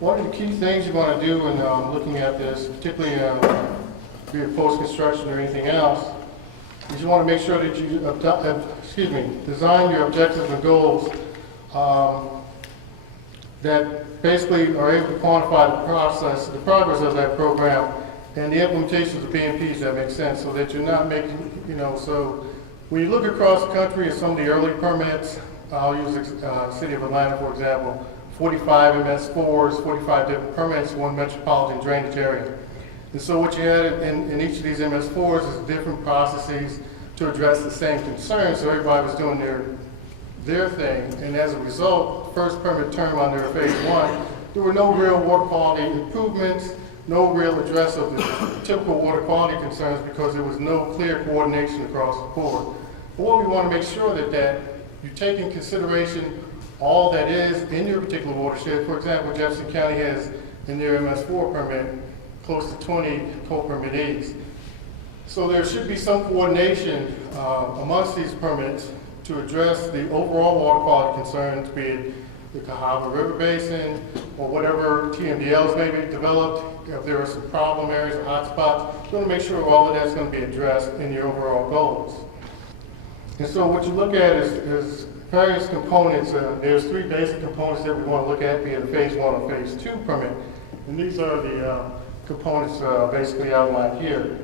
One of the key things you want to do when looking at this, particularly be it post-construction or anything else, is you want to make sure that you design your objectives and goals that basically are able to quantify the progress of that program and the implementation of the BMPs that make sense, so that you're not making, so when you look across the country at some of the early permits, I'll use the city of Atlanta, for example, 45 MS4s, 45 different permits, one metropolitan drainage area. And so what you had in each of these MS4s is different processes to address the same concerns, so everybody was doing their thing. And as a result, first permit term under phase one, there were no real water quality improvements, no real address of the typical water quality concerns because there was no clear coordination across the board. But what we want to make sure that you take in consideration all that is in your particular watershed. For example, Jefferson County has in their MS4 permit close to 20 co-permittees. So there should be some coordination amongst these permits to address the overall water quality concerns, be it the Cahaba River Basin or whatever TMDLs may be developed. If there are some problem areas or hotspots, you want to make sure all of that's going to be addressed in your overall goals. And so what you look at is various components. There's three basic components that we want to look at, be it a phase one or phase two permit. And these are the components basically outlined here.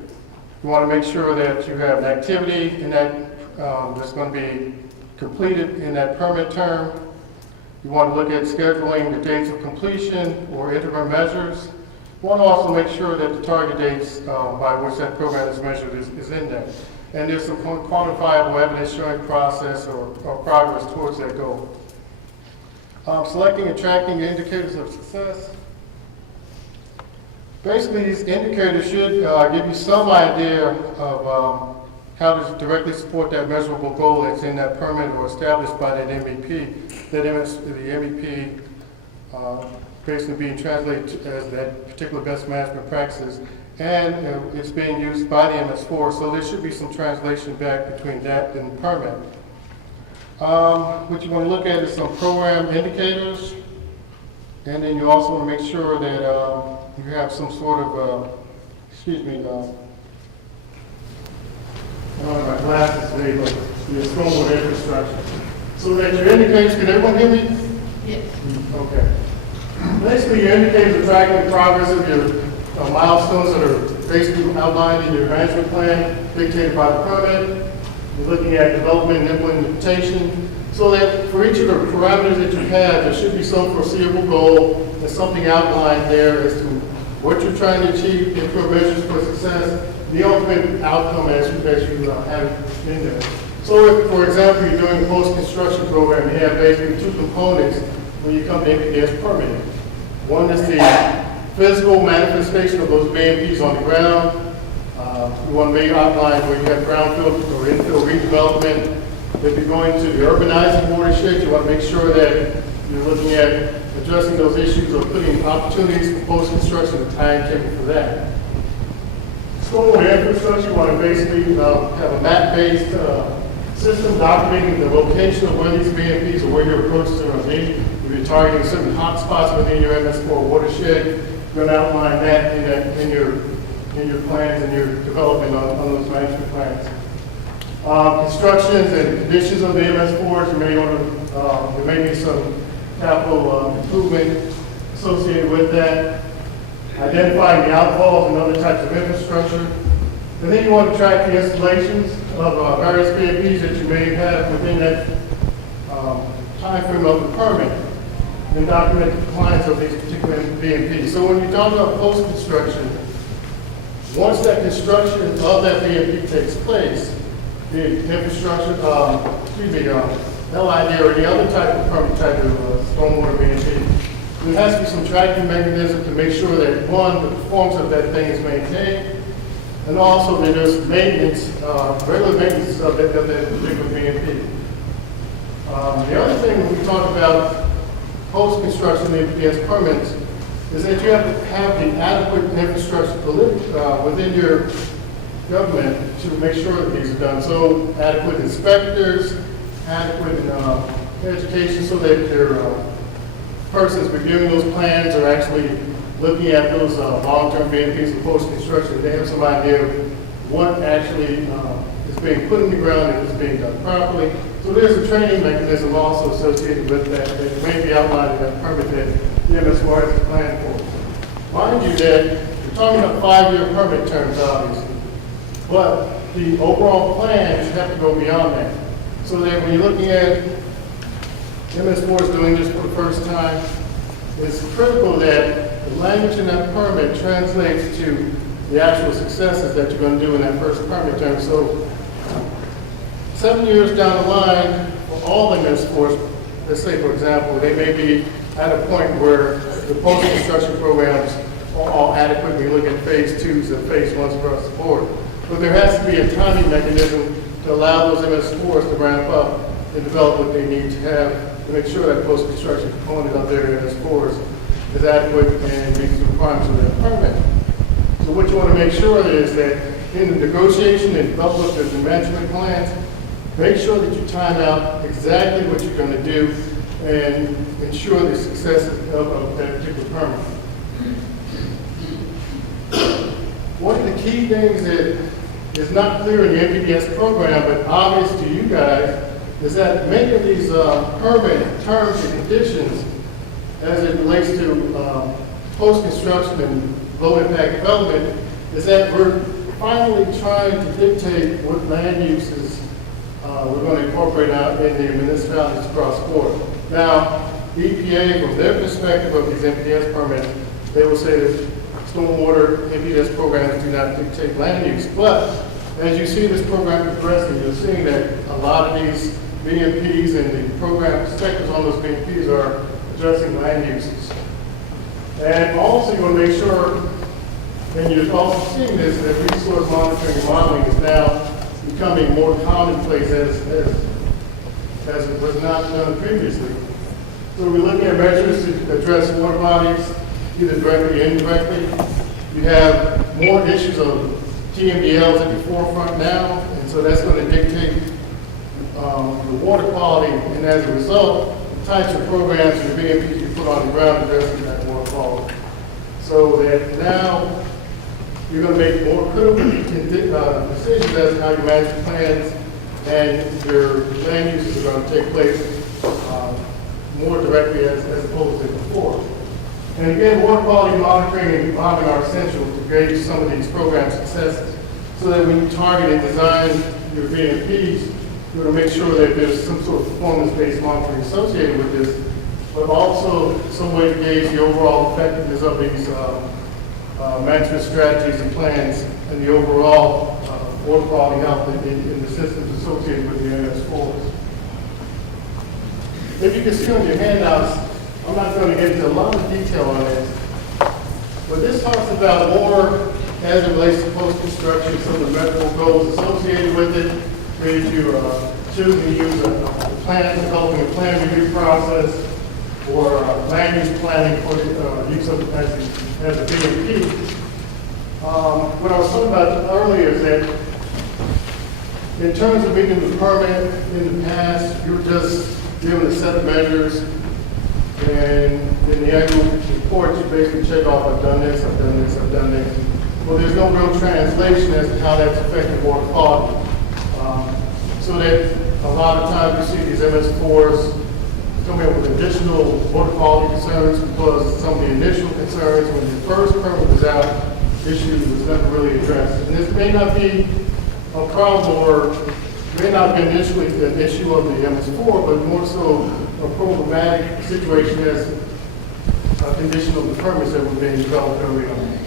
You want to make sure that you have an activity in that that's going to be completed in that permit term. You want to look at scheduling the dates of completion or interim measures. You want to also make sure that the target dates by which that program is measured is in there. And there's some quantifiable evidence showing process or progress towards that goal. Selecting and tracking indicators of success. Basically, these indicators should give you some idea of how to directly support that measurable goal that's in that permit or established by that MEP. The MEP basically being translated as that particular best management practices, and it's being used by the MS4, so there should be some translation back between that and the permit. What you want to look at is some program indicators, and then you also want to make sure that you have some sort of, my glasses today, but your stormwater infrastructure. So that your indicators, can everyone hear me? Yes. Okay. Basically, your indicators are tracking the progress of your milestones that are basically outlined in your management plan, dictated by the permit. You're looking at development and implementation, so that for each of the parameters that you have, there should be some foreseeable goal and something outlined there as to what you're trying to achieve, interim measures for success, the ultimate outcome as you have it in there. So if, for example, you're doing a post-construction program, you have basically two components when you come to NPDES permitting. One is the physical manifestation of those BMPs on the ground. You want to make outline where you have brownfield or infill redevelopment. If you're going to the urbanizing watershed, you want to make sure that you're looking at addressing those issues or putting opportunities for post-construction and timetable for that. Stormwater infrastructure, you want to basically have a map-based system documenting the location of where these BMPs or where your approaches are going to be. If you're targeting certain hotspots within your MS4 watershed, you're going to outline that in your plans and your development on those management plans. Constructions and conditions of the MS4s, you may want to, there may be some capital improvement associated with that. Identifying the outfalls and other types of infrastructure. And then you want to track the installations of various BMPs that you may have within that time frame of the permit and document the compliance of these particular BMPs. So when you talk about post-construction, once that construction of that BMP takes place, the infrastructure, LID or any other type of permit type of stormwater BMP, there has to be some tracking mechanism to make sure that, one, the performance of that thing is maintained, and also that there's maintenance, regular maintenance of that particular BMP. The other thing when we talk about post-construction NPDES permits is that you have to have the adequate infrastructure within your government to make sure that these are done. So adequate inspectors, adequate education so that they're persons reviewing those plans are actually looking at those long-term BMPs and post-construction. They have some idea of what actually is being put in the ground and is being done properly. So there's a training mechanism also associated with that that may be outlined in that permit that the MSWR has planned for. Mind you that we're talking about 5-year permit terms, obviously, but the overall plans have to go beyond that. So that when you're looking at MS4 is doing this for the first time, it's critical that the language in that permit translates to the actual successes that you're going to do in that first permit term. So 7 years down the line, for all MS4s, let's say, for example, they may be at a point where the post-construction programs are all adequate. We look at phase 2s and phase 1s across the board. But there has to be a timing mechanism to allow those MS4s to ramp up and develop what they need to have to make sure that post-construction component of their MS4s is adequate and meets the requirements of that permit. So what you want to make sure is that in the negotiation and development of the management plans, make sure that you time out exactly what you're going to do and ensure the success of that particular permit. One of the key things that is not clear in the NPDES program, but obvious to you guys, is that many of these permit terms and conditions, as it relates to post-construction and low-impact development, is that we're finally trying to dictate what land uses we're going to incorporate out in the municipalities across the board. Now, the EPA, from their perspective of these NPDES permits, they will say that stormwater NPDES programs do not dictate land use. But as you see this program progressing, you're seeing that a lot of these BMPs and the program sectors on those BMPs are addressing land uses. And also you want to make sure, and you're also seeing this, that resource monitoring and modeling is now becoming more commonplace as it was not done previously. So we're looking at measures to address water bodies, either directly or indirectly. You have more issues of TMDLs at the forefront now, and so that's going to dictate the water quality, and as a result, the types of programs and the BMPs you put on the ground addressing that water quality. So that now you're going to make more critical decisions as to how you manage your plans, and your land uses are going to take place more directly as opposed to before. And again, water quality monitoring and modeling are essential to gauge some of these program successes, so that when you target and design your BMPs, you're going to make sure that there's some sort of performance-based monitoring associated with this, but also some way to gauge the overall effectiveness of these management strategies and plans and the overall water quality health in the systems associated with the MS4s. If you can see on your handouts, I'm not going to get into a lot of detail on this, but this talks about more as it relates to post-construction, some of the medical goals associated with it, where you choose to use a plan, developing a plan review process, or land use planning for the use of as a BMP. What I was talking about earlier is that in terms of meeting the permit in the past, you were just given a set of measures, and in the annual report, you basically check off, I've done this, I've done this, I've done this. Well, there's no real translation as to how that's affected water quality. So that a lot of times you see these MS4s coming up with additional water quality concerns because some of the initial concerns when the first permit was out, issue was never really addressed. And this may not be a problem, or may not be initially an issue of the MS4, but more so a problematic situation as a condition of the permits that were being developed early on.